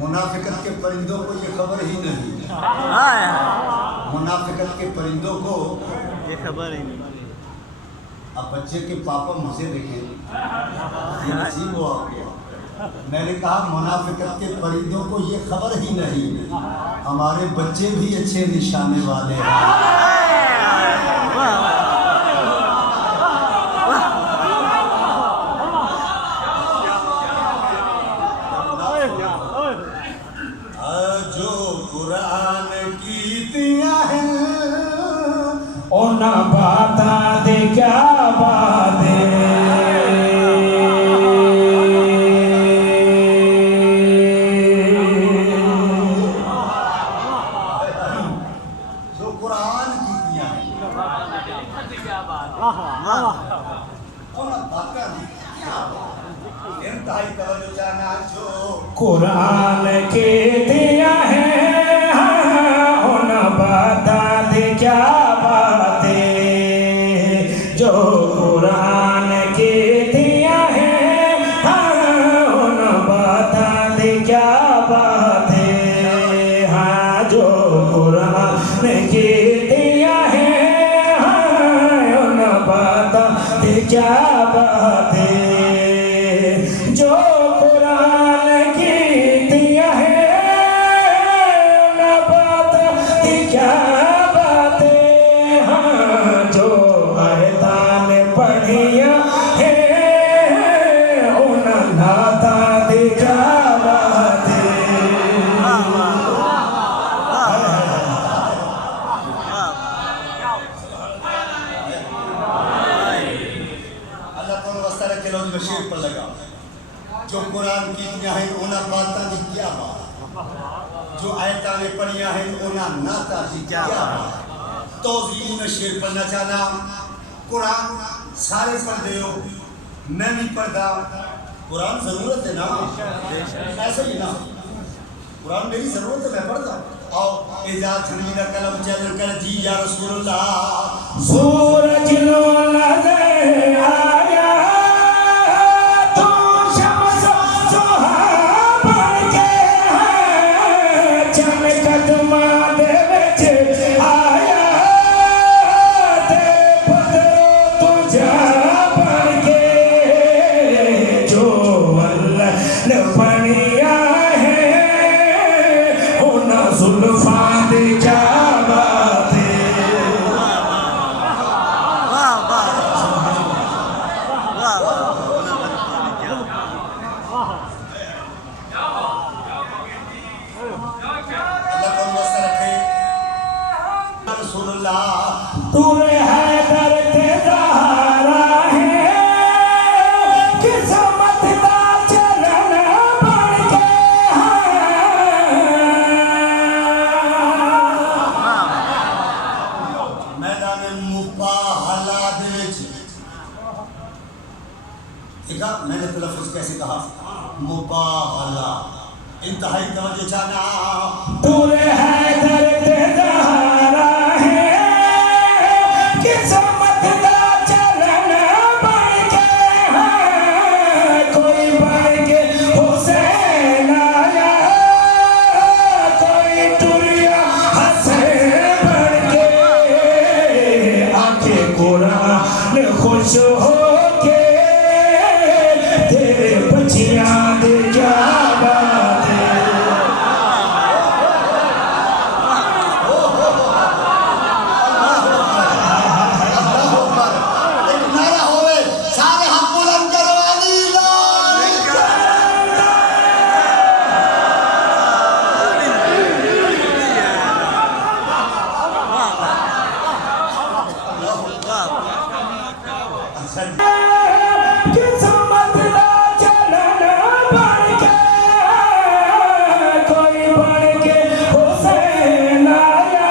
मुनाफिकत के परिंदों को ये खबर ही नहीं। मुनाफिकत के परिंदों को ये खबर ही नहीं। अब बच्चे के पापा मुझे देखे ये नसीब हो आपको। मैंने कहा मुनाफिकत के परिंदों को ये खबर ही नहीं, हमारे बच्चे भी अच्छे निशाने वाले हैं। जो कुरान की दिया है ओना बाता दे क्या बात है। जो कुरान की दिया है इंतहाई तवज्जो चाहना जो कुरान के दिया है ओना बाता दे क्या बात है। जो कुरान के दिया है ओना बाता दे क्या बात है। हाँ जो कुरान के दिया है ओना बाता दे क्या बात है। जो कुरान की दिया है ना बात क्या बातें। हाँ जो आयतान पढ़िया है उन्हें नाता दे क्या बातें। अल्लाह को वस्ता रखे लोग बशीर पर लगा। जो कुरान की दिया है उन्हें बाता दी क्या बात, जो आयता ने पढ़िया है उन्हें नाता दी क्या बात। तो में शेर पढ़ना चाहना। कुरान सारे पढ़ते हो, मैं नहीं पढ़ता। कुरान जरूरत है ना, ऐसे ही ना। कुरान मेरी जरूरत है, मैं पढ़ता। और इजाज़त छनीदा कलम चल कर जी या रसूलुल्लाह। सूरज लो नजर आया तो शम्स जोहा बन के चमकदमा दे विच आया ते पदरों तुझा बन के। जो अल्लाह ने बनिया है उन्हें जुल्फां दे क्या बात है। अल्लाह को वस्ता रखे रसूलुल्लाह। तूने हैदर ते ज़हरा है किस्मत दा चलन बन के। मैदान मुबाहला दे विच देखा मैंने तलफ़ुज़ कैसे कहा, मुबाहला। इंतहाई तवज्जो चाहना। तूने हैदर ते ज़हरा है किस्मत दा चलन बन के। कोई बन के हुसैन आया कोई टुरिया हसन बन के। आंखें कुरान खुश हो के तेरे बच्चियां दे क्या बात है। एक नारा होवे सारे हम बुलंद करवानी ला। किस्मत दा चलन बन के कोई बन के हुसैन आया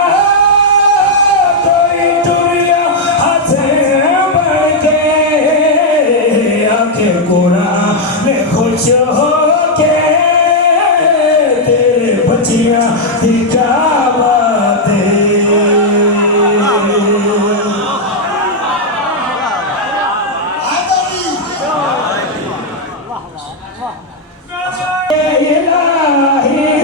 कोई टुरिया हसन बन के। आंखें कुरान खुश हो के तेरे बच्चियां दी क्या बात है। इलाही